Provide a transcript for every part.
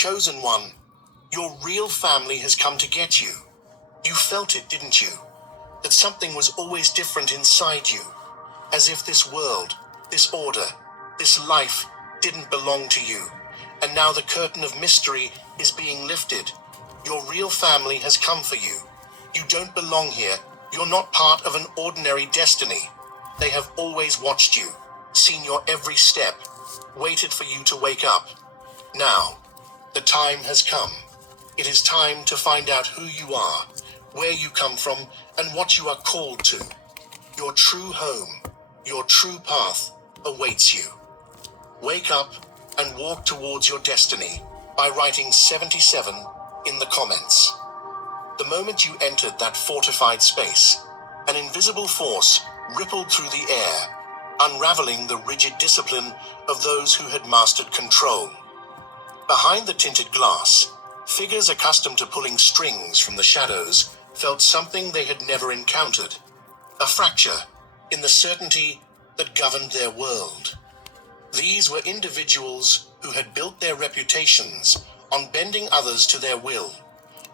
chosen one. Your real family has come to get you. You felt it, didn't you? That something was always different inside you. As if this world, this order, this life didn't belong to you. And now the curtain of mystery is being lifted. Your real family has come for you. You don't belong here. You're not part of an ordinary destiny. They have always watched you, seen your every step, waited for you to wake up. Now, the time has come. It is time to find out who you are, where you come from, and what you are called to. Your true home, your true path awaits you. Wake up and walk towards your destiny by writing 77 in the comments. The moment you entered that fortified space, an invisible force rippled through the air, unraveling the rigid discipline of those who had mastered control. Behind the tinted glass, figures accustomed to pulling strings from the shadows felt something they had never encountered, a fracture in the certainty that governed their world. These were individuals who had built their reputations on bending others to their will,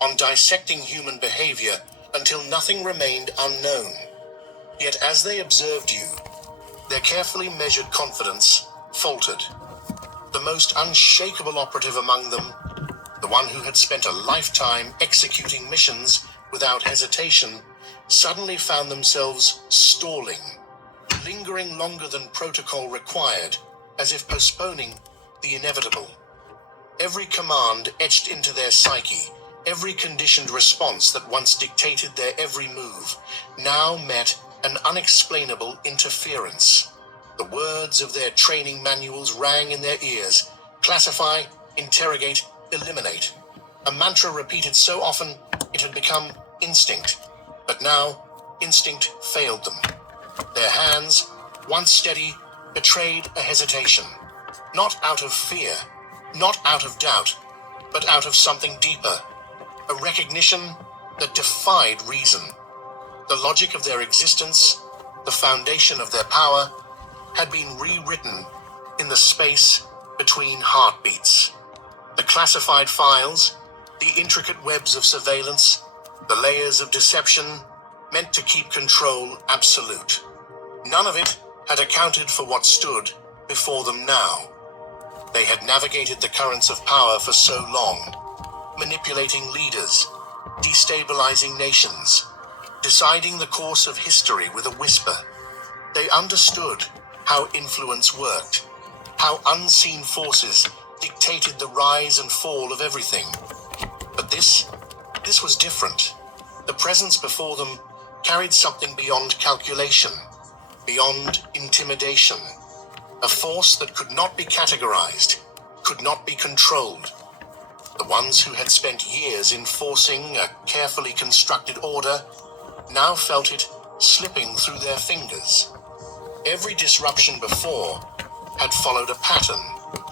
on dissecting human behavior until nothing remained unknown. Yet as they observed you, their carefully measured confidence faltered. The most unshakable operative among them, the one who had spent a lifetime executing missions without hesitation, suddenly found themselves stalling, lingering longer than protocol required, as if postponing the inevitable. Every command etched into their psyche, every conditioned response that once dictated their every move, now met an unexplainable interference. The words of their training manuals rang in their ears: classify, interrogate, eliminate. A mantra repeated so often it had become instinct. But now, instinct failed them. Their hands, once steady, betrayed a hesitation. Not out of fear, not out of doubt, but out of something deeper. A recognition that defied reason. The logic of their existence, the foundation of their power, had been rewritten in the space between heartbeats. The classified files, the intricate webs of surveillance, the layers of deception meant to keep control absolute. None of it had accounted for what stood before them now. They had navigated the currents of power for so long, manipulating leaders, destabilizing nations, deciding the course of history with a whisper. They understood how influence worked, how unseen forces dictated the rise and fall of everything. But this was different. The presence before them carried something beyond calculation, beyond intimidation, a force that could not be categorized, could not be controlled. The ones who had spent years enforcing a carefully constructed order now felt it slipping through their fingers. Every disruption before had followed a pattern,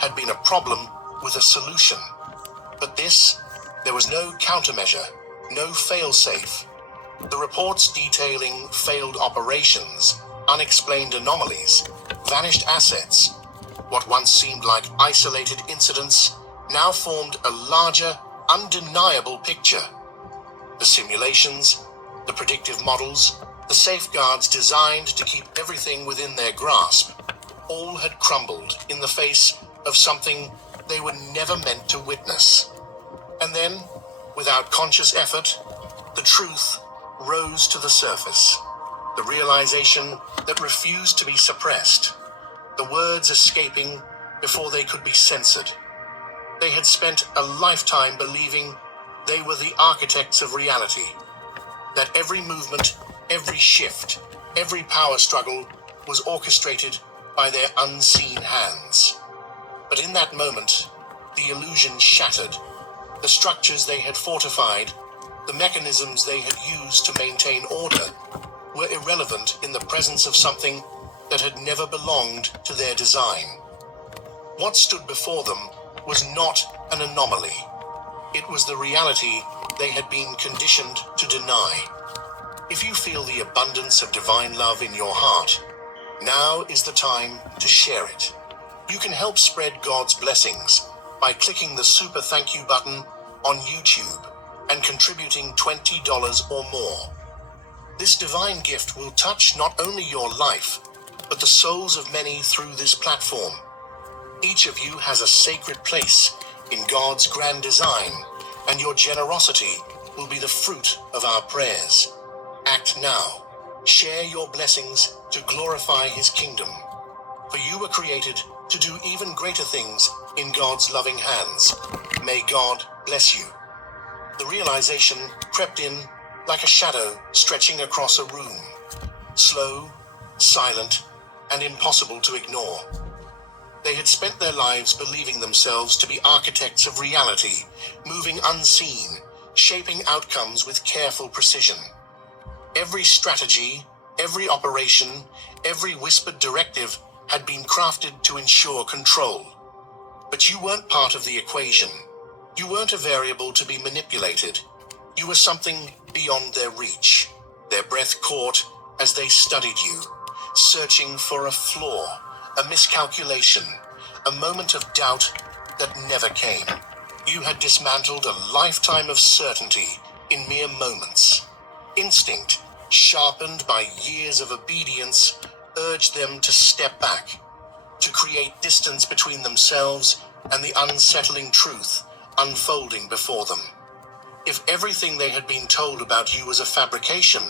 had been a problem with a solution. But this, there was no countermeasure, no fail-safe. The reports detailing failed operations, unexplained anomalies, vanished assets, what once seemed like isolated incidents, now formed a larger, undeniable picture. The simulations, the predictive models, the safeguards designed to keep everything within their grasp, all had crumbled in the face of something they were never meant to witness. And then, without conscious effort, the truth rose to the surface. The realization that refused to be suppressed, the words escaping before they could be censored. They had spent a lifetime believing they were the architects of reality, that every movement, every shift, every power struggle was orchestrated by their unseen hands. But in that moment, the illusion shattered. The structures they had fortified, the mechanisms they had used to maintain order, were irrelevant in the presence of something that had never belonged to their design. What stood before them was not an anomaly. It was the reality they had been conditioned to deny. If you feel the abundance of divine love in your heart, now is the time to share it. You can help spread God's blessings by clicking the super thank you button on YouTube and contributing $20 or more. This divine gift will touch not only your life, but the souls of many through this platform. Each of you has a sacred place in God's grand design, and your generosity will be the fruit of our prayers. Act now. Share your blessings to glorify His kingdom. For you were created to do even greater things in God's loving hands. May God bless you. The realization crept in like a shadow stretching across a room. Slow, silent, and impossible to ignore. They had spent their lives believing themselves to be architects of reality, moving unseen, shaping outcomes with careful precision. Every strategy, every operation, every whispered directive had been crafted to ensure control. But you weren't part of the equation. You weren't a variable to be manipulated. You were something beyond their reach. Their breath caught as they studied you, searching for a flaw, a miscalculation, a moment of doubt that never came. You had dismantled a lifetime of certainty in mere moments. Instinct, sharpened by years of obedience, urged them to step back, to create distance between themselves and the unsettling truth unfolding before them. If everything they had been told about you was a fabrication,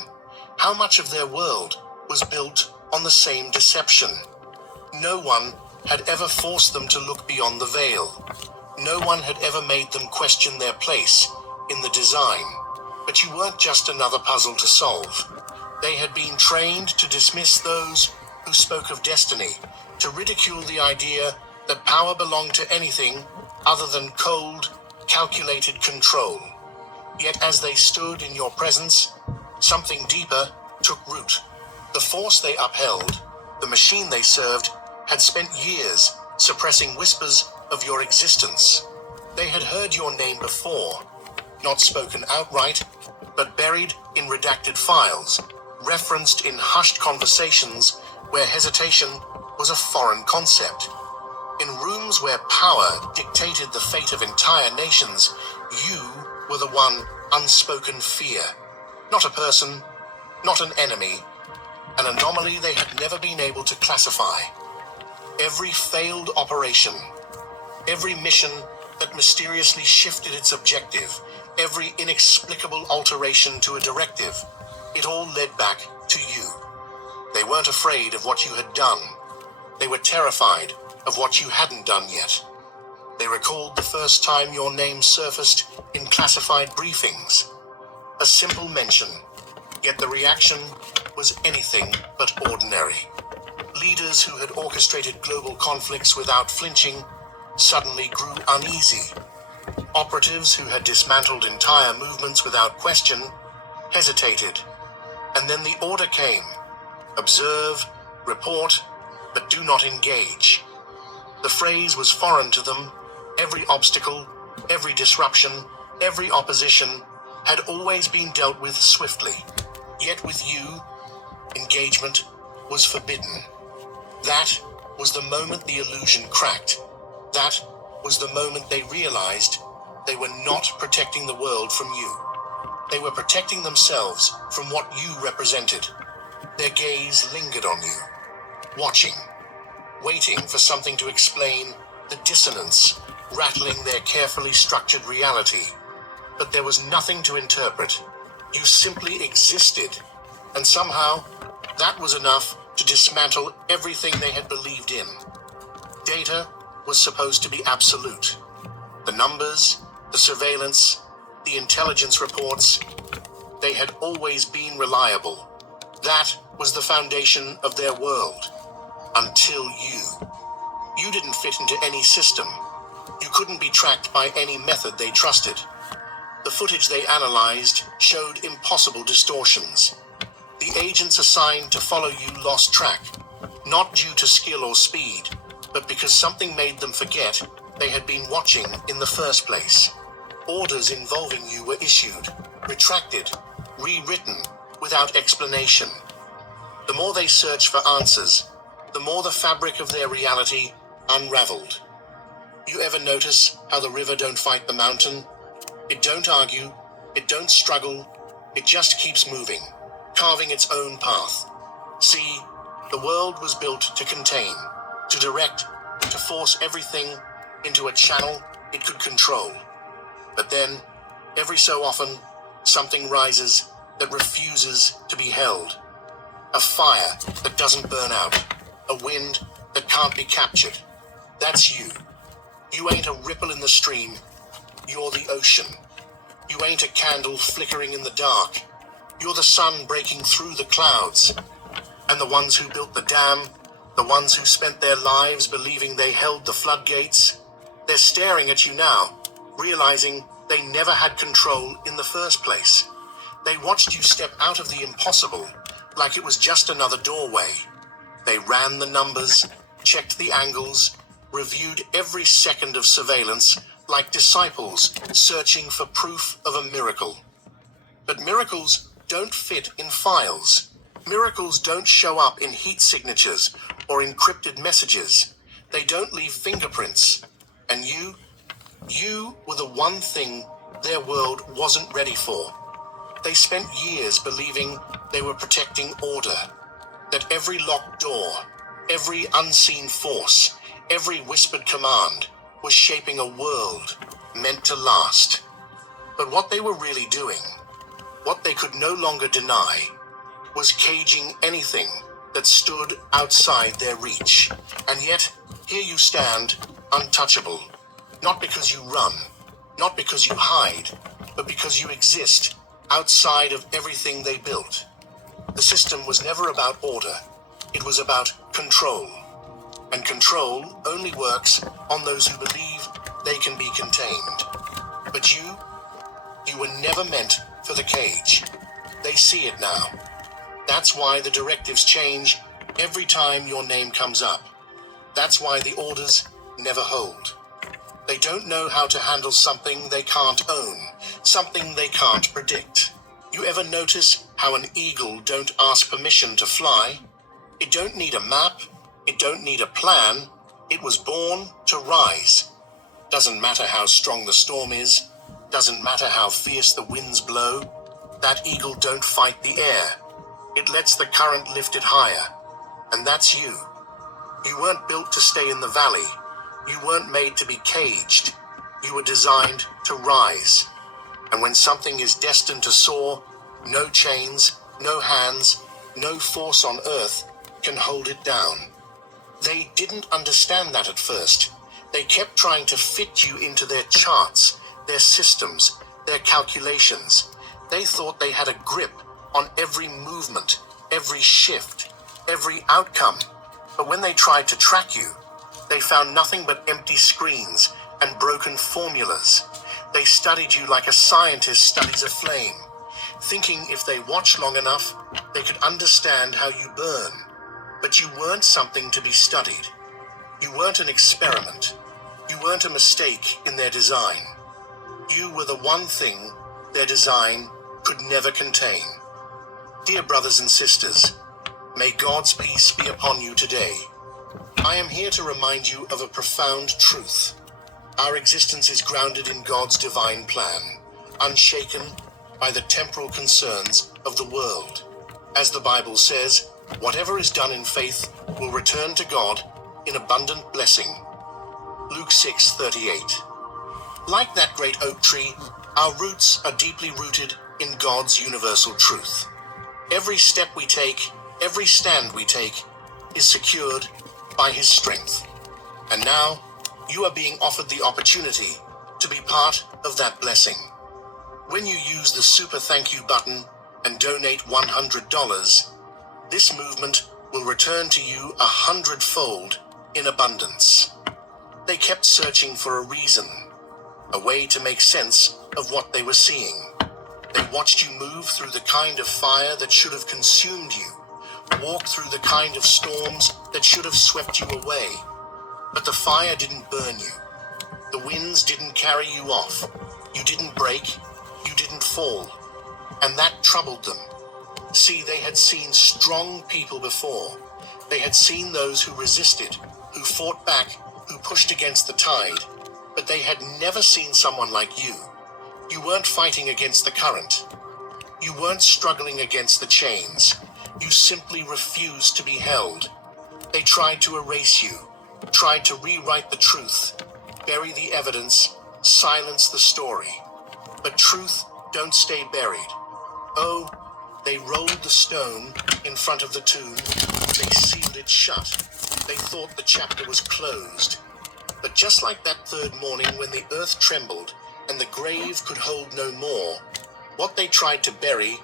how much of their world was built on the same deception? No one had ever forced them to look beyond the veil. No one had ever made them question their place in the design. But you weren't just another puzzle to solve. They had been trained to dismiss those who spoke of destiny, to ridicule the idea that power belonged to anything other than cold, calculated control. Yet as they stood in your presence, something deeper took root. The force they upheld, the machine they served, had spent years suppressing whispers of your existence. They had heard your name before, not spoken outright, but buried in redacted files, referenced in hushed conversations where hesitation was a foreign concept. In rooms where power dictated the fate of entire nations, you were the one unspoken fear. Not a person, not an enemy, an anomaly they had never been able to classify. Every failed operation, every mission that mysteriously shifted its objective, every inexplicable alteration to a directive, it all led back to you. They weren't afraid of what you had done. They were terrified of what you hadn't done yet. They recalled the first time your name surfaced in classified briefings. A simple mention, yet the reaction was anything but ordinary. Leaders who had orchestrated global conflicts without flinching suddenly grew uneasy. Operatives who had dismantled entire movements without question hesitated. And then the order came. Observe, report, but do not engage. The phrase was foreign to them. Every obstacle, every disruption, every opposition had always been dealt with swiftly. Yet with you, engagement was forbidden. That was the moment the illusion cracked. That was the moment they realized they were not protecting the world from you. They were protecting themselves from what you represented. Their gaze lingered on you, watching, waiting for something to explain the dissonance rattling their carefully structured reality. But there was nothing to interpret. You simply existed, and somehow that was enough to dismantle everything they had believed in. Data was supposed to be absolute. The numbers, the surveillance, the intelligence reports, they had always been reliable. That was the foundation of their world. Until you. You didn't fit into any system. You couldn't be tracked by any method they trusted. The footage they analyzed showed impossible distortions. The agents assigned to follow you lost track, not due to skill or speed, but because something made them forget they had been watching in the first place. Orders involving you were issued, retracted, rewritten, without explanation. The more they searched for answers, the more the fabric of their reality unraveled. You ever notice how the river don't fight the mountain? It don't argue, it don't struggle, it just keeps moving, carving its own path. See, the world was built to contain, to direct, to force everything into a channel it could control. But then, every so often, something rises that refuses to be held. A fire that doesn't burn out, a wind that can't be captured. That's you. You ain't a ripple in the stream, you're the ocean. You ain't a candle flickering in the dark, you're the sun breaking through the clouds. And the ones who built the dam, the ones who spent their lives believing they held the floodgates, they're staring at you now, realizing they never had control in the first place. They watched you step out of the impossible like it was just another doorway. They ran the numbers, checked the angles, reviewed every second of surveillance like disciples searching for proof of a miracle. But miracles don't fit in files. Miracles don't show up in heat signatures or encrypted messages. They don't leave fingerprints. And you were the one thing their world wasn't ready for. They spent years believing they were protecting order, that every locked door, every unseen force, every whispered command was shaping a world meant to last. But what they were really doing, what they could no longer deny, was caging anything that stood outside their reach. And yet, here you stand, untouchable. Not because you run, not because you hide, but because you exist outside of everything they built. The system was never about order. It was about control. And control only works on those who believe they can be contained. But you were never meant for the cage. They see it now. That's why the directives change every time your name comes up. That's why the orders never hold. They don't know how to handle something they can't own, something they can't predict. You ever notice how an eagle don't ask permission to fly? It don't need a map, it don't need a plan, it was born to rise. Doesn't matter how strong the storm is, doesn't matter how fierce the winds blow, that eagle don't fight the air. It lets the current lift it higher. And that's you. You weren't built to stay in the valley. You weren't made to be caged. You were designed to rise. And when something is destined to soar, no chains, no hands, no force on earth can hold it down. They didn't understand that at first. They kept trying to fit you into their charts, their systems, their calculations. They thought they had a grip on every movement, every shift, every outcome. But when they tried to track you, they found nothing but empty screens and broken formulas. They studied you like a scientist studies a flame, thinking if they watched long enough, they could understand how you burn. But you weren't something to be studied. You weren't an experiment. You weren't a mistake in their design. You were the one thing their design could never contain. Dear brothers and sisters, may God's peace be upon you today. I am here to remind you of a profound truth. Our existence is grounded in God's divine plan, unshaken by the temporal concerns of the world. As the Bible says, whatever is done in faith will return to God in abundant blessing. Luke 6:38. Like that great oak tree, our roots are deeply rooted in God's universal truth. Every step we take, every stand we take, is secured by His strength. And now, you are being offered the opportunity to be part of that blessing. When you use the Super Thank You button and donate $100, this movement will return to you 100-fold in abundance. They kept searching for a reason, a way to make sense of what they were seeing. They watched you move through the kind of fire that should have consumed you, walk through the kind of storms that should have swept you away. But the fire didn't burn you. The winds didn't carry you off. You didn't break. You didn't fall. And that troubled them. See, they had seen strong people before. They had seen those who resisted, who fought back, who pushed against the tide. but they had never seen someone like you. You weren't fighting against the current. You weren't struggling against the chains. You simply refused to be held. They tried to erase you, tried to rewrite the truth, bury the evidence, silence the story. But truth don't stay buried. Oh, they rolled the stone in front of the tomb. They sealed it shut. They thought the chapter was closed. But just like that third morning when the earth trembled and the grave could hold no more, what they tried to bury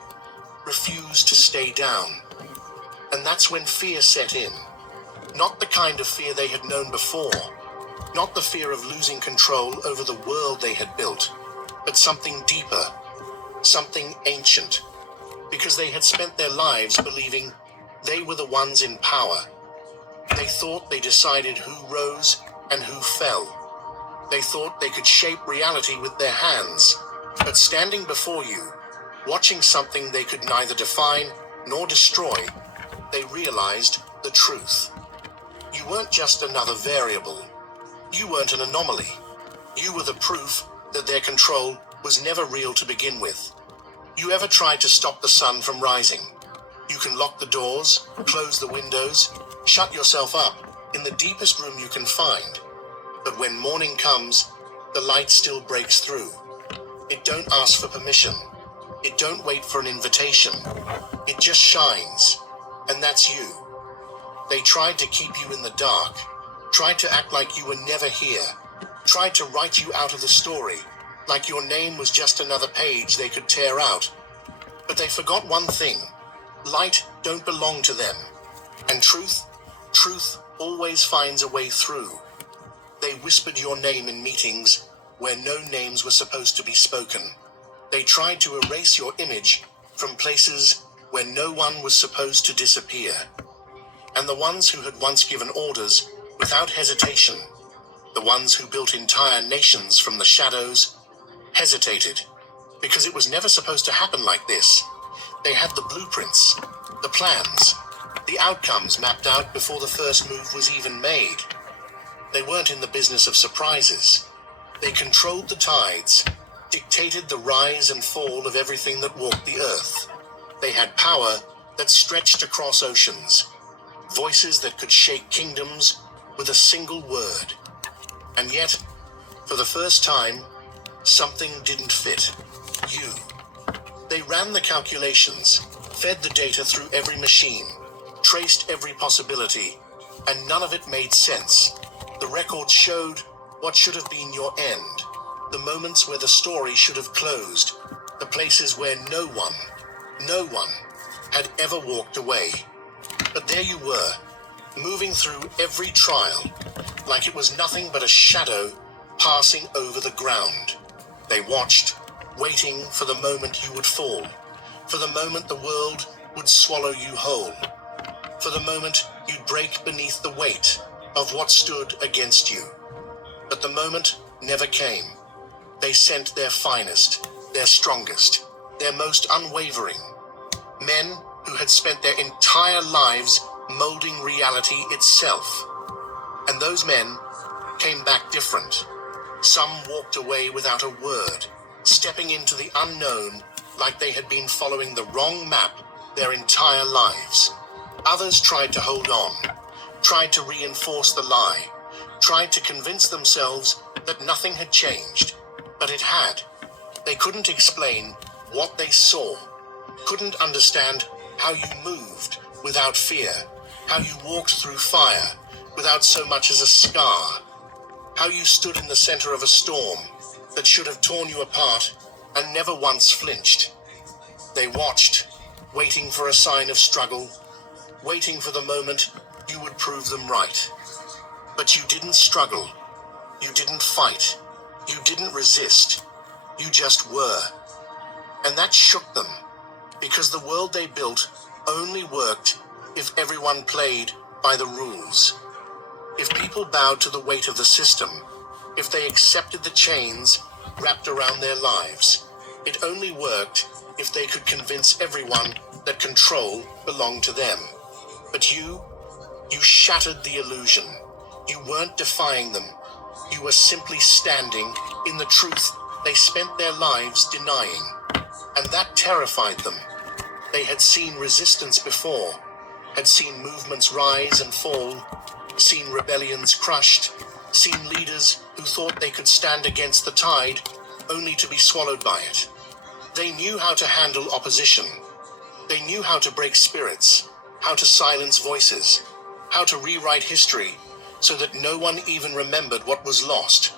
refused to stay down. And that's when fear set in. Not the kind of fear they had known before. Not the fear of losing control over the world they had built, but something deeper, something ancient, because they had spent their lives believing they were the ones in power. They thought they decided who rose and who fell. They thought they could shape reality with their hands, but standing before you, watching something they could neither define nor destroy, they realized the truth. You weren't just another variable. You weren't an anomaly. You were the proof that their control was never real to begin with. You ever tried to stop the sun from rising? You can lock the doors, close the windows, shut yourself up in the deepest room you can find. But when morning comes, the light still breaks through. It don't ask for permission. It don't wait for an invitation. It just shines. And that's you. They tried to keep you in the dark, tried to act like you were never here, tried to write you out of the story, like your name was just another page they could tear out. But they forgot one thing. Light don't belong to them. And truth always finds a way through. They whispered your name in meetings where no names were supposed to be spoken. They tried to erase your image from places where no one was supposed to disappear. And the ones who had once given orders without hesitation, the ones who built entire nations from the shadows, hesitated, because it was never supposed to happen like this. They had the blueprints, the plans, the outcomes mapped out before the first move was even made. They weren't in the business of surprises. They controlled the tides, dictated the rise and fall of everything that walked the earth. They had power that stretched across oceans, voices that could shake kingdoms with a single word. And yet, for the first time, something didn't fit. You. They ran the calculations, fed the data through every machine, traced every possibility, and none of it made sense. The records showed what should have been your end, the moments where the story should have closed, the places where no one had ever walked away. But there you were, moving through every trial, like it was nothing but a shadow passing over the ground. They watched, waiting for the moment you would fall, for the moment the world would swallow you whole, for the moment you'd break beneath the weight of what stood against you. But the moment never came. They sent their finest, their strongest, their most unwavering. Men who had spent their entire lives molding reality itself. And those men came back different. Some walked away without a word, stepping into the unknown like they had been following the wrong map their entire lives. Others tried to hold on, tried to reinforce the lie, tried to convince themselves that nothing had changed, but it had. They couldn't explain what they saw, couldn't understand how you moved without fear, how you walked through fire without so much as a scar, how you stood in the center of a storm that should have torn you apart and never once flinched. They watched, waiting for a sign of struggle, waiting for the moment you would prove them right. But you didn't struggle, you didn't fight, you didn't resist, you just were. And that shook them, because the world they built only worked if everyone played by the rules. If people bowed to the weight of the system, if they accepted the chains wrapped around their lives, it only worked if they could convince everyone that control belonged to them. But you shattered the illusion. You weren't defying them. You were simply standing in the truth they spent their lives denying. And that terrified them. They had seen resistance before, had seen movements rise and fall, seen rebellions crushed, seen leaders who thought they could stand against the tide, only to be swallowed by it. They knew how to handle opposition. They knew how to break spirits, how to silence voices, how to rewrite history so that no one even remembered what was lost.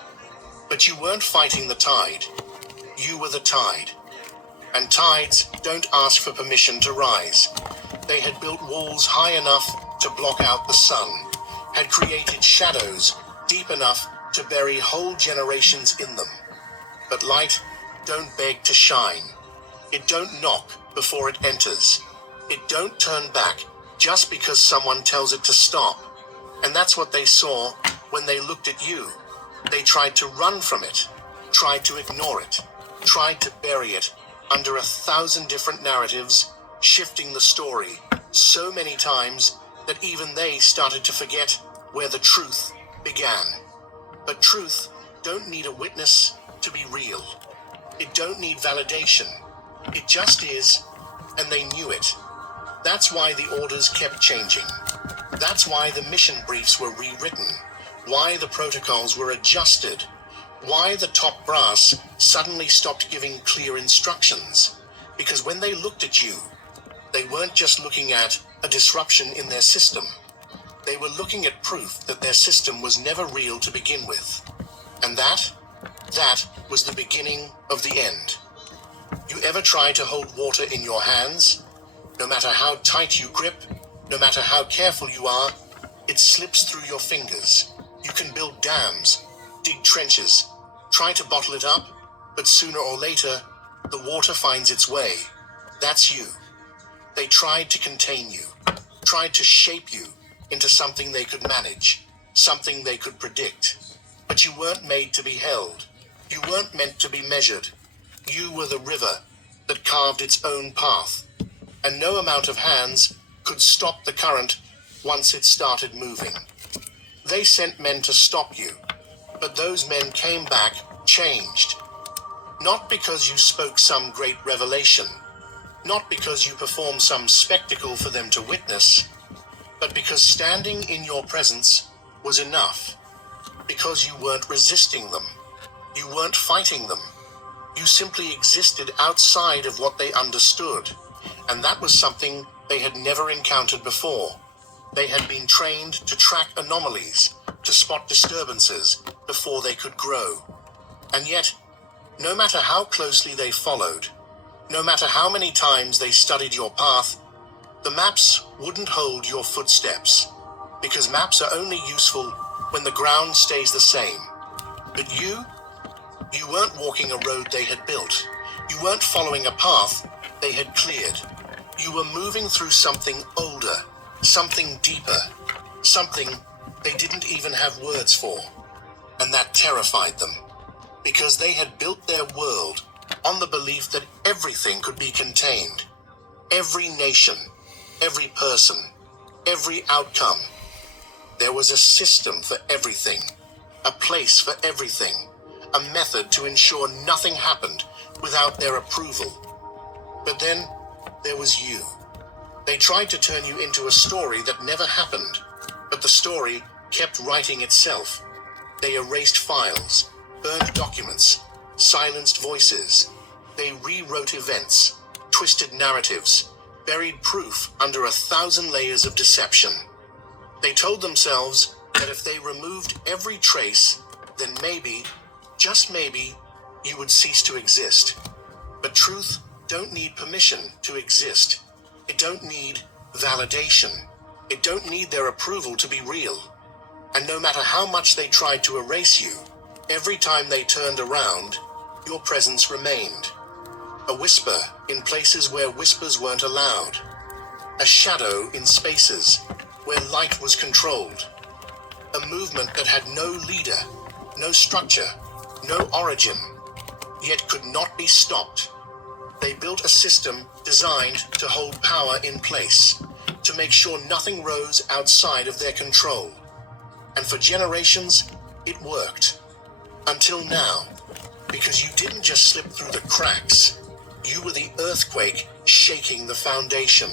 But you weren't fighting the tide. You were the tide. And tides don't ask for permission to rise. They had built walls high enough to block out the sun, had created shadows deep enough to bury whole generations in them. But light don't beg to shine. It don't knock before it enters. It don't turn back just because someone tells it to stop. And that's what they saw when they looked at you. They tried to run from it, tried to ignore it, tried to bury it under 1,000 different narratives, shifting the story so many times that even they started to forget where the truth began. But truth don't need a witness to be real. It don't need validation. It just is, and they knew it. That's why the orders kept changing. That's why the mission briefs were rewritten, why the protocols were adjusted, why the top brass suddenly stopped giving clear instructions. Because when they looked at you, they weren't just looking at a disruption in their system. They were looking at proof that their system was never real to begin with. And that was the beginning of the end. You ever try to hold water in your hands? No matter how tight you grip, no matter how careful you are, it slips through your fingers. You can build dams, dig trenches, try to bottle it up, but sooner or later, the water finds its way. That's you. They tried to contain you, tried to shape you into something they could manage, something they could predict. But you weren't made to be held. You weren't meant to be measured. You were the river that carved its own path, and no amount of hands could stop the current once it started moving. They sent men to stop you, but those men came back changed. Not because you spoke some great revelation, not because you performed some spectacle for them to witness, but because standing in your presence was enough. Because you weren't resisting them. You weren't fighting them. You simply existed outside of what they understood, and that was something they had never encountered before. They had been trained to track anomalies, to spot disturbances before they could grow. And yet, no matter how closely they followed, no matter how many times they studied your path, the maps wouldn't hold your footsteps, because maps are only useful when the ground stays the same. But you weren't walking a road they had built. You weren't following a path they had cleared. You were moving through something older, something deeper, something they didn't even have words for. And that terrified them, because they had built their world on the belief that everything could be contained. Every nation, every person, every outcome. There was a system for everything, a place for everything, a method to ensure nothing happened without their approval. But then there was you. They tried to turn you into a story that never happened, but the story kept writing itself. They erased files, burned documents, silenced voices. They rewrote events, twisted narratives, buried proof under 1,000 layers of deception. They told themselves that if they removed every trace, then maybe, just maybe, you would cease to exist. But truth don't need permission to exist. It don't need validation. It don't need their approval to be real. And no matter how much they tried to erase you, every time they turned around, your presence remained. A whisper in places where whispers weren't allowed. A shadow in spaces where light was controlled. A movement that had no leader, no structure, no origin, yet could not be stopped. They built a system designed to hold power in place, to make sure nothing rose outside of their control. And for generations, It worked. Until now, because you didn't just slip through the cracks, you were the earthquake shaking the foundation.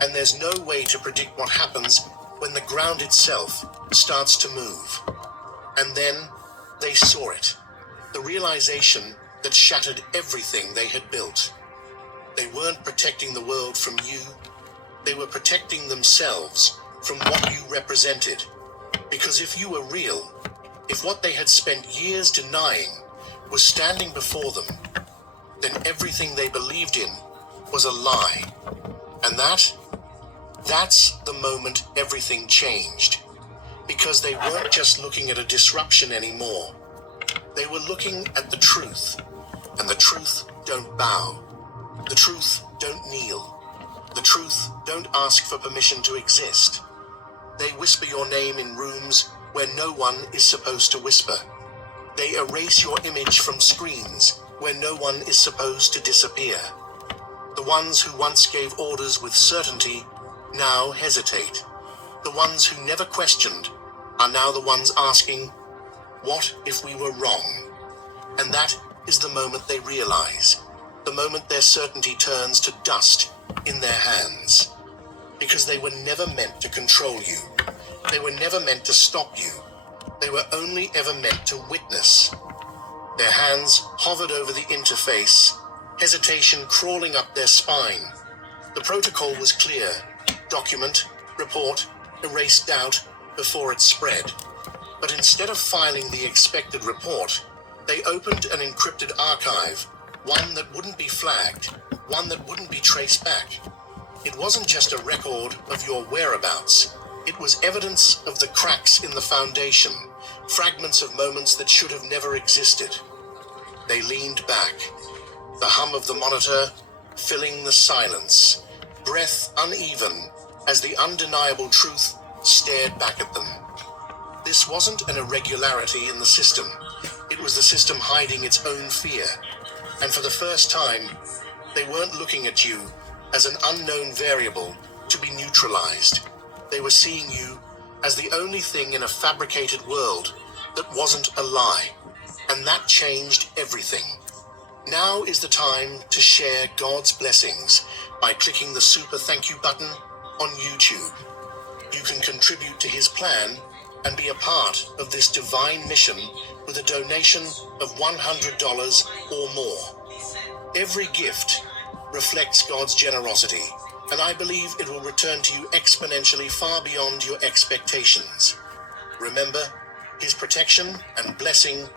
And there's no way to predict what happens when the ground itself starts to move. And then they saw it, the realization that shattered everything they had built. They weren't protecting the world from you, they were protecting themselves from what you represented. Because if you were real, if what they had spent years denying was standing before them, then everything they believed in was a lie. And that's the moment everything changed. Because they weren't just looking at a disruption anymore. They were looking at the truth. And the truth don't bow. The truth don't kneel. The truth don't ask for permission to exist. They whisper your name in rooms where no one is supposed to whisper. They erase your image from screens where no one is supposed to disappear. The ones who once gave orders with certainty now hesitate. The ones who never questioned are now the ones asking, what if we were wrong? And that is the moment they realize, the moment their certainty turns to dust in their hands. Because they were never meant to control you. They were never meant to stop you. They were only ever meant to witness. Their hands hovered over the interface, hesitation crawling up their spine. The protocol was clear. Document, report, erase doubt before it spread. But instead of filing the expected report, they opened an encrypted archive, one that wouldn't be flagged, one that wouldn't be traced back. It wasn't just a record of your whereabouts. It was evidence of the cracks in the foundation, fragments of moments that should have never existed. They leaned back, the hum of the monitor filling the silence, breath uneven as the undeniable truth stared back at them. This wasn't an irregularity in the system. It was the system hiding its own fear. And for the first time, they weren't looking at you as an unknown variable to be neutralized. They were seeing you as the only thing in a fabricated world that wasn't a lie. And that changed everything. Now is the time to share God's blessings by clicking the super thank you button on YouTube. You can contribute to his plan and be a part of this divine mission with a donation of $100 or more. Every gift reflects God's generosity, and I believe it will return to you exponentially far beyond your expectations. Remember, his protection and blessing